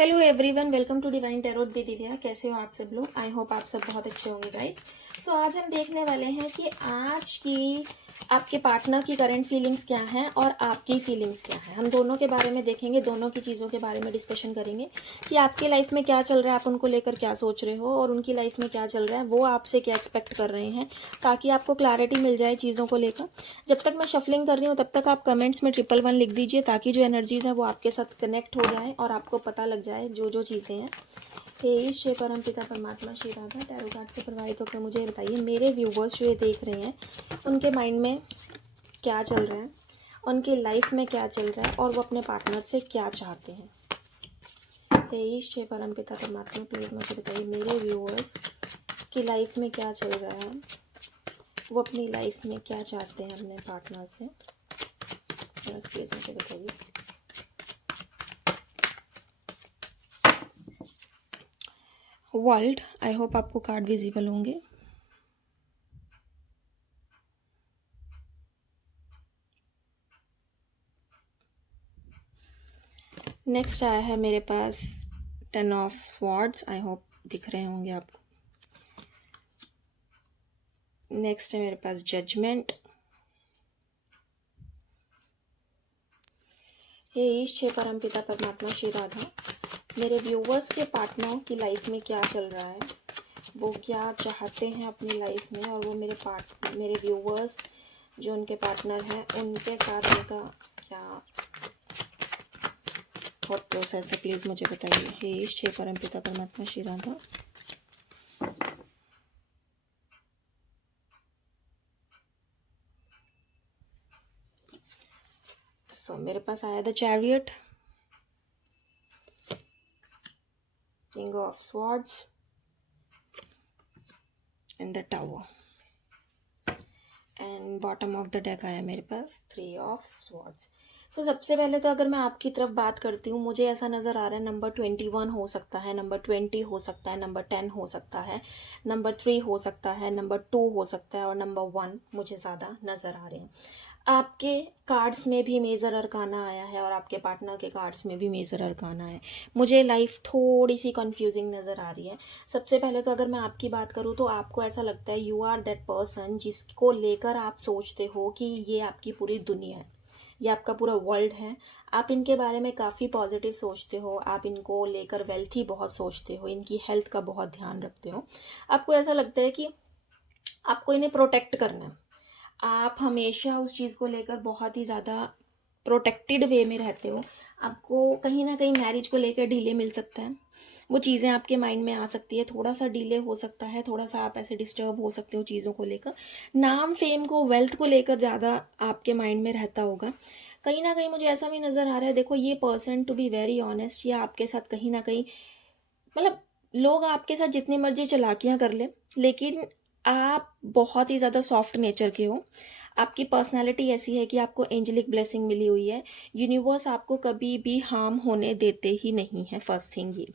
Hello everyone, welcome to divine tarot with Divya. कैसे हो आप सब लोग? आई होप आप सब बहुत अच्छे होंगे गाइस। सो आज हम देखने वाले हैं कि आज की आपके पार्टनर की करंट फीलिंग्स क्या हैं और आपकी फीलिंग्स क्या हैं। हम दोनों के बारे में देखेंगे, दोनों की चीज़ों के बारे में डिस्कशन करेंगे कि आपकी लाइफ में क्या चल रहा है, आप उनको लेकर क्या सोच रहे हो और उनकी लाइफ में क्या चल रहा है, वो आपसे क्या एक्सपेक्ट कर रहे हैं, ताकि आपको क्लैरिटी मिल जाए चीज़ों को लेकर। जब तक मैं शफलिंग कर रही हूँ तब तक आप कमेंट्स में 111 लिख दीजिए, ताकि जो एनर्जीज हैं वो आपके साथ कनेक्ट हो जाए और आपको पता लग जाए जो चीज़ें हैं। हे ईश्वर परम पिता परमात्मा श्री राधा टैरो कार्ड से प्रभावित होकर मुझे बताइए, मेरे व्यूवर्स जो ये देख रहे हैं उनके माइंड में क्या चल रहा है, उनकी लाइफ में क्या चल रहा है और वो अपने पार्टनर से क्या चाहते हैं। हे ईश्वर परम पिता परमात्मा प्लीज़ मुझे बताइए, मेरे व्यूवर्स की लाइफ में क्या चल रहा है, वो अपनी लाइफ में क्या चाहते हैं अपने पार्टनर से। बस प्लीज़ मुझे बताइए। वर्ल्ड, आई होप आपको कार्ड विजिबल होंगे। नेक्स्ट आया है मेरे पास 10 ऑफ स्वॉर्ड्स, आई होप दिख रहे होंगे आपको। नेक्स्ट है मेरे पास जजमेंट। हे ईश्वर परम पिता परमात्मा श्री राधा, मेरे व्यूवर्स के पार्टनर की लाइफ में क्या चल रहा है, वो क्या चाहते हैं अपनी लाइफ में, और वो मेरे व्यूवर्स जो उनके पार्टनर हैं उनके साथ उनका क्या थॉट प्रोसेस है, प्लीज़ मुझे बताइए। हे ईश्वर परम पिता परमात्मा श्री राधा। मेरे पास आया the chariot, king of swords and the tower, and bottom of the deck आया मेरे पास 3 ऑफ स्वॉर्ड्स। सबसे पहले तो अगर मैं आपकी तरफ बात करती हूँ, मुझे ऐसा नज़र आ रहा है नंबर 21 हो सकता है, नंबर 20 हो सकता है, नंबर 10 हो सकता है, नंबर 3 हो सकता है, नंबर 2 हो सकता है और नंबर 1 मुझे ज़्यादा नज़र आ रहे हैं। आपके कार्ड्स में भी मेजर अरकाना आया है और आपके पार्टनर के कार्ड्स में भी मेजर अरकाना है। मुझे लाइफ थोड़ी सी कंफ्यूजिंग नज़र आ रही है। सबसे पहले तो अगर मैं आपकी बात करूँ तो आपको ऐसा लगता है यू आर दैट पर्सन जिसको लेकर आप सोचते हो कि ये आपकी पूरी दुनिया है, ये आपका पूरा वर्ल्ड है। आप इनके बारे में काफ़ी पॉजिटिव सोचते हो, आप इनको लेकर वेल्थी बहुत सोचते हो, इनकी हेल्थ का बहुत ध्यान रखते हो। आपको ऐसा लगता है कि आपको इन्हें प्रोटेक्ट करना है। आप हमेशा उस चीज़ को लेकर बहुत ही ज़्यादा प्रोटेक्टेड वे में रहते हो। आपको कहीं ना कहीं मैरिज को लेकर डिले मिल सकता है, वो चीज़ें आपके माइंड में आ सकती है, थोड़ा सा डिले हो सकता है, थोड़ा सा आप ऐसे डिस्टर्ब हो सकते हो चीज़ों को लेकर। नाम फेम को वेल्थ को लेकर ज़्यादा आपके माइंड में रहता होगा। कहीं ना कहीं मुझे ऐसा भी नज़र आ रहा है, देखो ये person to be very honest, या आपके साथ कहीं ना कहीं मतलब लोग आपके साथ जितनी मर्जी चालाकियां कर ले, लेकिन आप बहुत ही ज़्यादा सॉफ्ट नेचर के हो। आपकी पर्सनालिटी ऐसी है कि आपको एंजेलिक ब्लेसिंग मिली हुई है। यूनिवर्स आपको कभी भी हार्म होने देते ही नहीं है, फर्स्ट थिंग ये,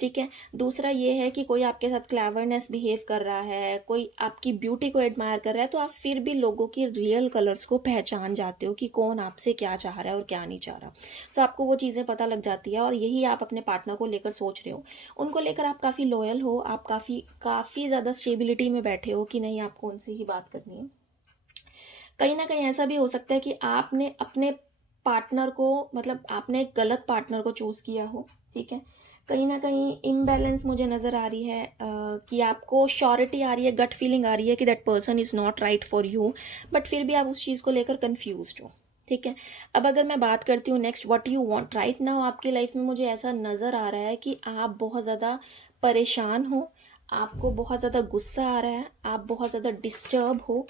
ठीक है। दूसरा ये है कि कोई आपके साथ क्लेवरनेस बिहेव कर रहा है, कोई आपकी ब्यूटी को एडमायर कर रहा है, तो आप फिर भी लोगों की रियल कलर्स को पहचान जाते हो कि कौन आपसे क्या चाह रहा है और क्या नहीं चाह रहा। आपको वो चीज़ें पता लग जाती है और यही आप अपने पार्टनर को लेकर सोच रहे हो। उनको लेकर आप काफ़ी लॉयल हो, आप काफ़ी ज़्यादा स्टेबिलिटी में बैठे हो कि नहीं आपको उनसे ही बात करनी है। कहीं ना कहीं ऐसा भी हो सकता है कि आपने अपने पार्टनर को, मतलब आपने एक गलत पार्टनर को चूज़ किया हो, ठीक है। कहीं ना कहीं इम्बैलेंस मुझे नज़र आ रही है, कि आपको श्योरिटी आ रही है, गट फीलिंग आ रही है कि that person is not right for you, but फिर भी आप उस चीज़ को लेकर कन्फ्यूज हो, ठीक है। अब अगर मैं बात करती हूँ next what you want right now, आपकी लाइफ में मुझे ऐसा नज़र आ रहा है कि आप बहुत ज़्यादा परेशान हो, आपको बहुत ज़्यादा गुस्सा आ रहा है, आप बहुत ज़्यादा डिस्टर्ब हो,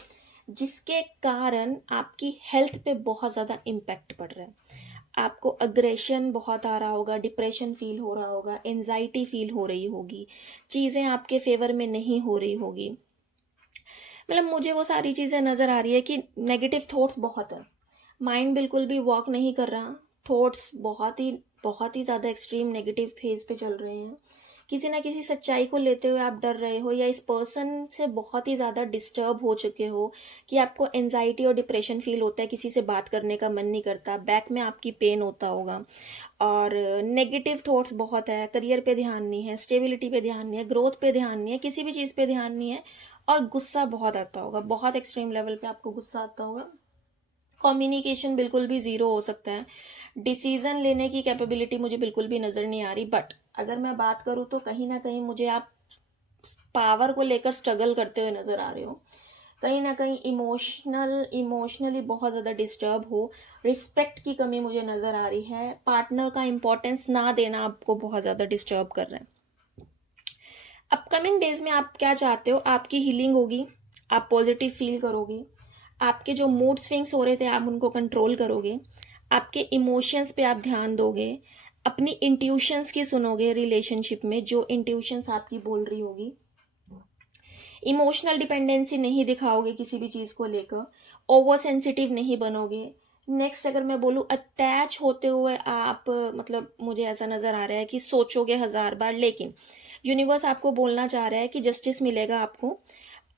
जिसके कारण आपकी हेल्थ पे बहुत ज़्यादा इम्पैक्ट पड़ रहा है। आपको अग्रेशन बहुत आ रहा होगा, डिप्रेशन फील हो रहा होगा, एंजाइटी फील हो रही होगी, चीज़ें आपके फेवर में नहीं हो रही होगी। मतलब मुझे वो सारी चीज़ें नज़र आ रही है कि नेगेटिव थॉट्स बहुत है, माइंड बिल्कुल भी वर्क नहीं कर रहा, थॉट्स बहुत ही ज़्यादा एक्सट्रीम नेगेटिव फेज पे चल रहे हैं। किसी ना किसी सच्चाई को लेते हुए आप डर रहे हो, या इस पर्सन से बहुत ही ज़्यादा डिस्टर्ब हो चुके हो कि आपको एनजाइटी और डिप्रेशन फील होता है, किसी से बात करने का मन नहीं करता, बैक में आपकी पेन होता होगा, और नेगेटिव थॉट्स बहुत है, करियर पे ध्यान नहीं है, स्टेबिलिटी पे ध्यान नहीं है, ग्रोथ पे ध्यान नहीं है, किसी भी चीज़ पे ध्यान नहीं है, और गुस्सा बहुत आता होगा, बहुत एक्सट्रीम लेवल पे आपको गुस्सा आता होगा। कम्युनिकेशन बिल्कुल भी ज़ीरो हो सकता है। डिसीज़न लेने की कैपेबिलिटी मुझे बिल्कुल भी नज़र नहीं आ रही। बट अगर मैं बात करूँ तो कहीं ना कहीं मुझे आप पावर को लेकर स्ट्रगल करते हुए नज़र आ रहे हो, कहीं ना कहीं इमोशनली बहुत ज़्यादा डिस्टर्ब हो, रिस्पेक्ट की कमी मुझे नज़र आ रही है, पार्टनर का इंपॉर्टेंस ना देना आपको बहुत ज़्यादा डिस्टर्ब कर रहा है। अपकमिंग डेज में आप क्या चाहते हो, आपकी हीलिंग होगी, आप पॉजिटिव फील करोगे, आपके जो मूड स्विंग्स हो रहे थे आप उनको कंट्रोल करोगे, आपके इमोशंस पे आप ध्यान दोगे, अपनी इंट्यूशंस की सुनोगे, रिलेशनशिप में जो इंट्यूशंस आपकी बोल रही होगी, इमोशनल डिपेंडेंसी नहीं दिखाओगे किसी भी चीज़ को लेकर, ओवर सेंसिटिव नहीं बनोगे। नेक्स्ट अगर मैं बोलूँ, अटैच होते हुए आप मतलब मुझे ऐसा नज़र आ रहा है कि सोचोगे 1000 बार, लेकिन यूनिवर्स आपको बोलना चाह रहा है कि जस्टिस मिलेगा आपको।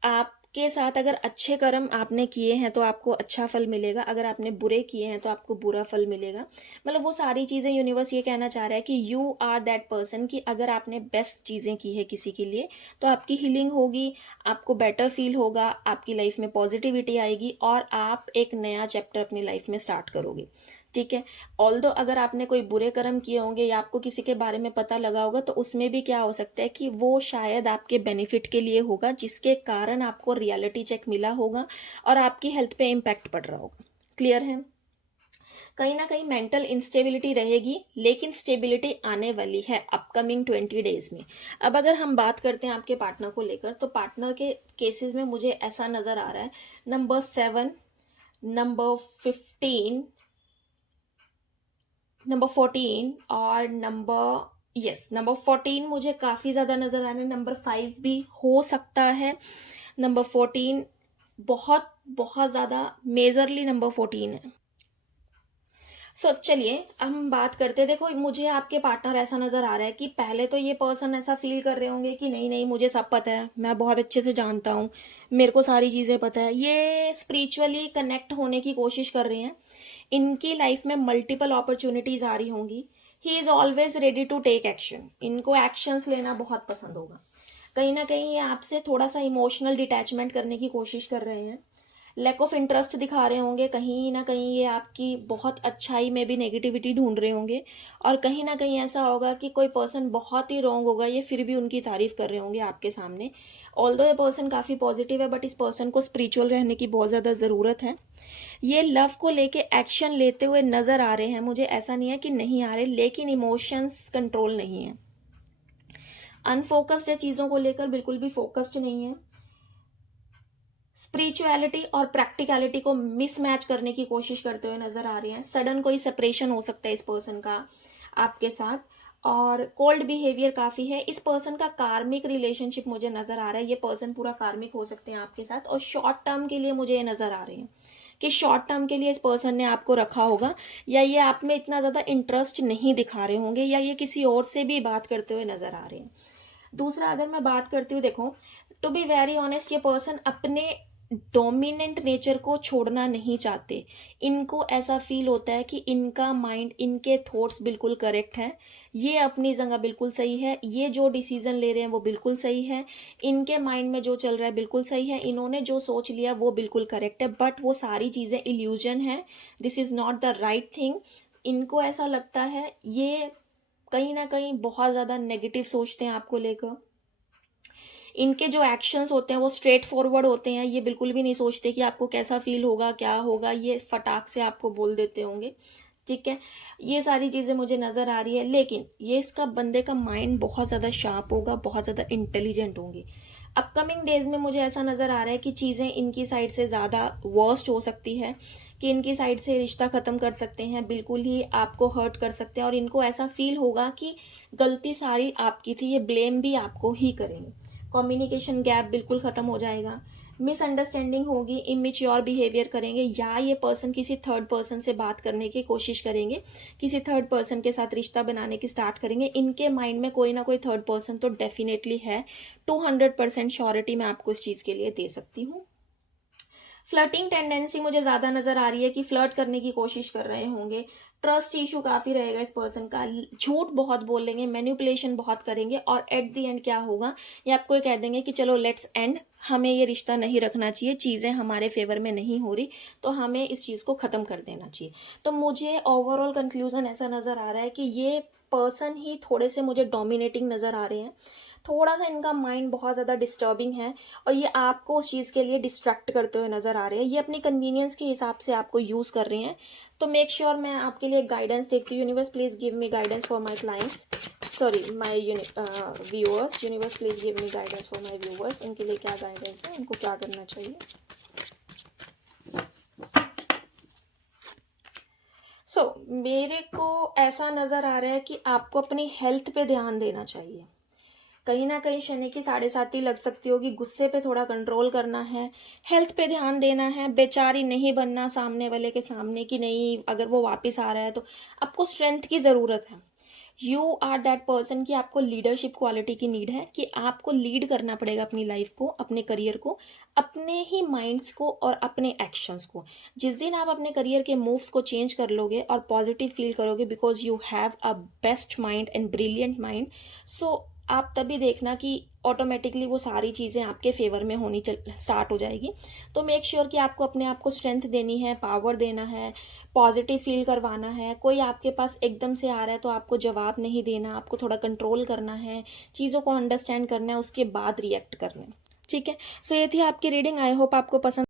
आपके साथ अगर अच्छे कर्म आपने किए हैं तो आपको अच्छा फल मिलेगा, अगर आपने बुरे किए हैं तो आपको बुरा फल मिलेगा। मतलब वो सारी चीज़ें यूनिवर्स ये कहना चाह रहा है कि यू आर दैट पर्सन, कि अगर आपने बेस्ट चीज़ें की है किसी के लिए तो आपकी हीलिंग होगी, आपको बेटर फील होगा, आपकी लाइफ में पॉजिटिविटी आएगी, और आप एक नया चैप्टर अपनी लाइफ में स्टार्ट करोगे। ठीक है। ऑल्दो अगर आपने कोई बुरे कर्म किए होंगे या आपको किसी के बारे में पता लगा होगा तो उसमें भी क्या हो सकता है कि वो शायद आपके बेनिफिट के लिए होगा, जिसके कारण आपको रियलिटी चेक मिला होगा और आपकी हेल्थ पे इम्पैक्ट पड़ रहा होगा। क्लियर है? कहीं ना कहीं मेंटल इंस्टेबिलिटी रहेगी, लेकिन स्टेबिलिटी आने वाली है अपकमिंग 20 डेज में। अब अगर हम बात करते हैं आपके पार्टनर को लेकर, तो पार्टनर के केसेस में मुझे ऐसा नज़र आ रहा है, नंबर 7, नंबर 15, नंबर 14 और नंबर 14 मुझे काफ़ी ज़्यादा नज़र आ रहा है, नंबर 5 भी हो सकता है, नंबर 14 बहुत बहुत ज़्यादा मेजरली नंबर 14 है। चलिए अब हम बात करते हैं। देखो मुझे आपके पार्टनर ऐसा नज़र आ रहा है कि पहले तो ये पर्सन ऐसा फील कर रहे होंगे कि नहीं नहीं मुझे सब पता है, मैं बहुत अच्छे से जानता हूँ, मेरे को सारी चीज़ें पता है। ये स्पिरिचुअली कनेक्ट होने की कोशिश कर रहे हैं, इनकी लाइफ में मल्टीपल अपॉर्चुनिटीज़ आ रही होंगी। He is always ready to take action, इनको एक्शंस लेना बहुत पसंद होगा। कहीं ना कहीं ये आपसे थोड़ा सा इमोशनल डिटैचमेंट करने की कोशिश कर रहे हैं, लैक ऑफ इंटरेस्ट दिखा रहे होंगे, कहीं ना कहीं ये आपकी बहुत अच्छाई में भी नेगेटिविटी ढूंढ रहे होंगे, और कहीं ना कहीं ऐसा होगा कि कोई पर्सन बहुत ही रॉन्ग होगा, ये फिर भी उनकी तारीफ कर रहे होंगे आपके सामने। ऑल्दो ये पर्सन काफ़ी पॉजिटिव है, बट इस पर्सन को स्पिरिचुअल रहने की बहुत ज़्यादा ज़रूरत है। ये लव को लेके एक्शन लेते हुए नज़र आ रहे हैं, मुझे ऐसा नहीं है कि नहीं आ रहे, लेकिन इमोशंस कंट्रोल नहीं है, अनफोकस्ड है, चीज़ों को लेकर बिल्कुल भी फोकस्ड नहीं है, स्पिरिचुअलिटी और प्रैक्टिकलिटी को मिसमैच करने की कोशिश करते हुए नजर आ रही हैं। सडन कोई सेपरेशन हो सकता है इस पर्सन का आपके साथ, और कोल्ड बिहेवियर काफ़ी है। इस पर्सन का कार्मिक रिलेशनशिप मुझे नज़र आ रहा है, ये पर्सन पूरा कार्मिक हो सकते हैं आपके साथ, और शॉर्ट टर्म के लिए मुझे ये नज़र आ रहे हैं कि शॉर्ट टर्म के लिए इस पर्सन ने आपको रखा होगा, या ये आप में इतना ज़्यादा इंटरेस्ट नहीं दिखा रहे होंगे, या ये किसी और से भी बात करते हुए नज़र आ रहे हैं। दूसरा अगर मैं बात करती हूँ, देखो टू बी वेरी ऑनेस्ट, ये पर्सन अपने डोमिनेंट नेचर को छोड़ना नहीं चाहते। इनको ऐसा फील होता है कि इनका माइंड, इनके थॉट्स बिल्कुल करेक्ट हैं, ये अपनी जगह बिल्कुल सही है, ये जो डिसीजन ले रहे हैं वो बिल्कुल सही है, इनके माइंड में जो चल रहा है बिल्कुल सही है, इन्होंने जो सोच लिया वो बिल्कुल करेक्ट है, बट वो सारी चीज़ें इल्यूजन है, this is not the right thing. इनको ऐसा लगता है, ये कहीं ना कहीं बहुत ज़्यादा नेगेटिव सोचते हैं आपको लेकर। इनके जो एक्शंस होते हैं वो स्ट्रेट फॉरवर्ड होते हैं, ये बिल्कुल भी नहीं सोचते कि आपको कैसा फील होगा, क्या होगा, ये फटाक से आपको बोल देते होंगे। ठीक है, ये सारी चीज़ें मुझे नज़र आ रही है, लेकिन ये इसका बंदे का माइंड बहुत ज़्यादा शार्प होगा, बहुत ज़्यादा इंटेलिजेंट होंगे। अपकमिंग डेज में मुझे ऐसा नज़र आ रहा है कि चीज़ें इनकी साइड से ज़्यादा वर्स्ट हो सकती है, कि इनकी साइड से रिश्ता ख़त्म कर सकते हैं, बिल्कुल ही आपको हर्ट कर सकते हैं, और इनको ऐसा फील होगा कि गलती सारी आपकी थी, ये ब्लेम भी आपको ही करेंगे। कम्युनिकेशन गैप बिल्कुल ख़त्म हो जाएगा, मिसअंडरस्टैंडिंग होगी, इमेच्योर बिहेवियर करेंगे, या ये पर्सन किसी थर्ड पर्सन से बात करने की कोशिश करेंगे, किसी थर्ड पर्सन के साथ रिश्ता बनाने की स्टार्ट करेंगे। इनके माइंड में कोई ना कोई थर्ड पर्सन तो डेफिनेटली है। 200% श्योरिटी मैं आपको इस चीज़ के लिए दे सकती हूँ। फ्लर्टिंग टेंडेंसी मुझे ज़्यादा नज़र आ रही है कि फ्लर्ट करने की कोशिश कर रहे होंगे। ट्रस्ट इशू काफ़ी रहेगा इस पर्सन का, झूठ बहुत बोलेंगे, मैनिपुलेशन बहुत करेंगे, और एट द एंड क्या होगा, ये आपको ये कह देंगे कि चलो लेट्स एंड, हमें ये रिश्ता नहीं रखना चाहिए, चीज़ें हमारे फेवर में नहीं हो रही, तो हमें इस चीज़ को ख़त्म कर देना चाहिए। तो मुझे ओवरऑल कंक्लूजन ऐसा नज़र आ रहा है कि ये पर्सन ही थोड़े से मुझे डोमिनेटिंग नज़र आ रहे हैं। थोड़ा सा इनका माइंड बहुत ज़्यादा डिस्टर्बिंग है, और ये आपको उस चीज़ के लिए डिस्ट्रैक्ट करते हुए नज़र आ रहे हैं। ये अपनी कन्वीनियंस के हिसाब से आपको यूज़ कर रहे हैं। तो मेक श्योर मैं आपके लिए गाइडेंस देखती हूँ। Universe please give me guidance for my clients, sorry my viewers. Universe please give me guidance for my viewers. उनके लिए क्या गाइडेंस है, उनको क्या करना चाहिए। मेरे को ऐसा नज़र आ रहा है कि आपको अपनी हेल्थ पे ध्यान देना चाहिए। कहीं ना कहीं शनि की 7.5 लग सकती होगी, गुस्से पे थोड़ा कंट्रोल करना है, हेल्थ पे ध्यान देना है, बेचारी नहीं बनना सामने वाले के सामने कि नहीं अगर वो वापस आ रहा है तो आपको स्ट्रेंथ की ज़रूरत है। यू आर दैट पर्सन कि आपको लीडरशिप क्वालिटी की नीड है, कि आपको लीड करना पड़ेगा अपनी लाइफ को, अपने करियर को, अपने ही माइंड्स को और अपने एक्शंस को। जिस दिन आप अपने करियर के मूव्स को चेंज कर लोगे और पॉजिटिव फील करोगे, because you have a best mind and brilliant mind, so आप तभी देखना कि ऑटोमेटिकली वो सारी चीज़ें आपके फेवर में होनी स्टार्ट हो जाएगी। तो मेक श्योर कि आपको अपने आप को स्ट्रेंथ देनी है, पावर देना है, पॉजिटिव फील करवाना है। कोई आपके पास एकदम से आ रहा है तो आपको जवाब नहीं देना, आपको थोड़ा कंट्रोल करना है, चीज़ों को अंडरस्टैंड करना है, उसके बाद रिएक्ट करना है। ठीक है। सो ये थी आपकी रीडिंग। आई होप आपको पसंद